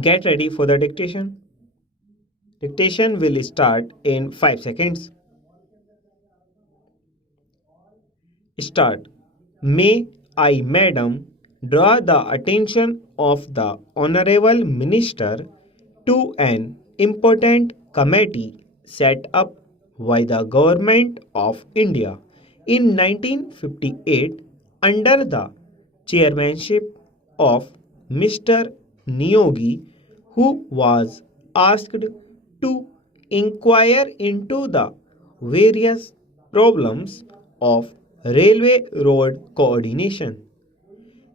Get ready for the dictation. Dictation will start in 5 seconds. Start. May I, Madam, draw the attention of the Honorable Minister to an important committee set up by the Government of India in 1958 under the chairmanship of Mr. Niyogi, who was asked to inquire into the various problems of railway road coordination.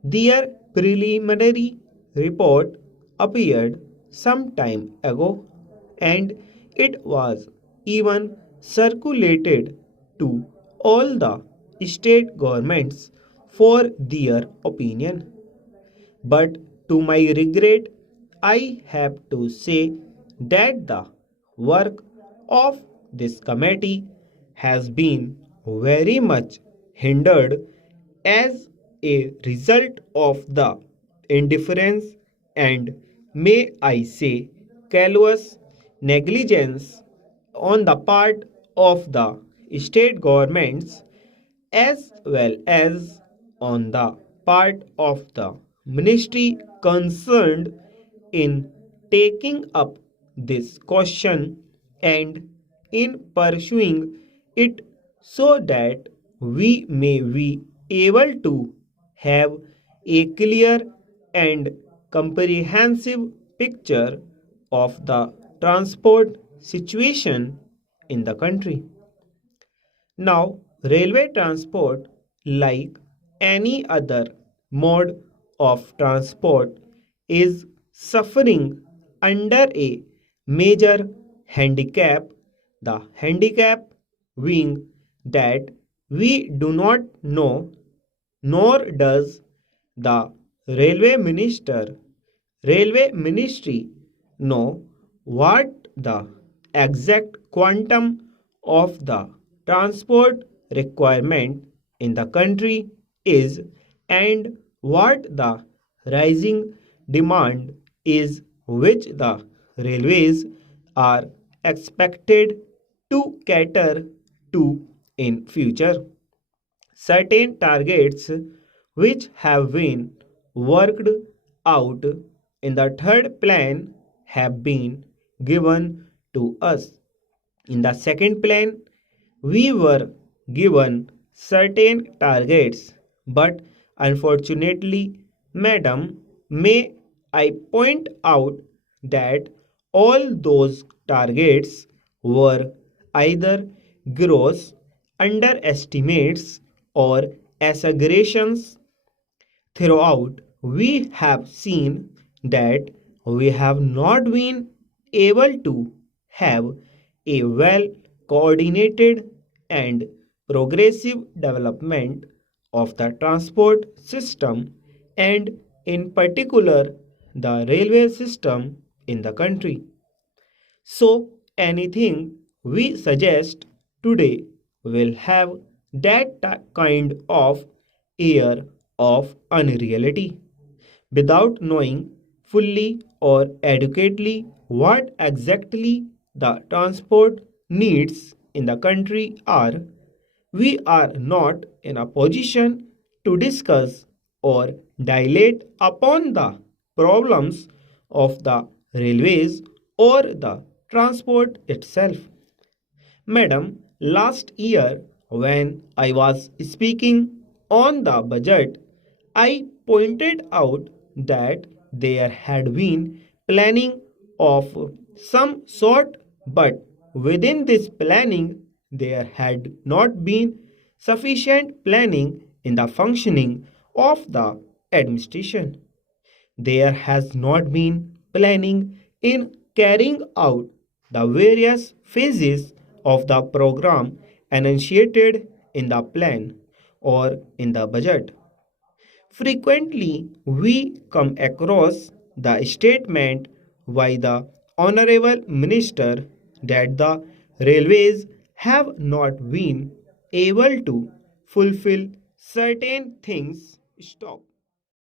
Their preliminary report appeared some time ago and it was even circulated to all the state governments for their opinion. But to my regret, I have to say that the work of this committee has been very much hindered as a result of the indifference and, may I say, callous negligence on the part of the state governments as well as on the part of the ministry concerned in taking up this question and in pursuing it so that we may be able to have a clear and comprehensive picture of the transport situation in the country. Now, railway transport, like any other mode of transport, is suffering under a major handicap. The handicap being that we do not know, nor does the railway minister, railway ministry know what the exact quantum of the transport requirement in the country is and what the rising demand is which the railways are expected to cater to in future. Certain targets which have been worked out in the third plan have been given to us. In the second plan, we were given certain targets, but unfortunately, madam, may I point out that all those targets were either gross underestimates or exaggerations. Throughout, we have seen that we have not been able to have a well coordinated and progressive development of the transport system and, in particular, the railway system in the country. So, anything we suggest today will have that kind of air of unreality without knowing fully or adequately what exactly the transport needs in the country are. We are not in a position to discuss or dilate upon the problems of the railways or the transport itself. Madam, last year when I was speaking on the budget, I pointed out that there had been planning of some sort, but within this planning, there had not been sufficient planning in the functioning of the administration. There has not been planning in carrying out the various phases of the program enunciated in the plan or in the budget. Frequently, we come across the statement by the Honorable Minister that the railways have not been able to fulfill certain things. Stop.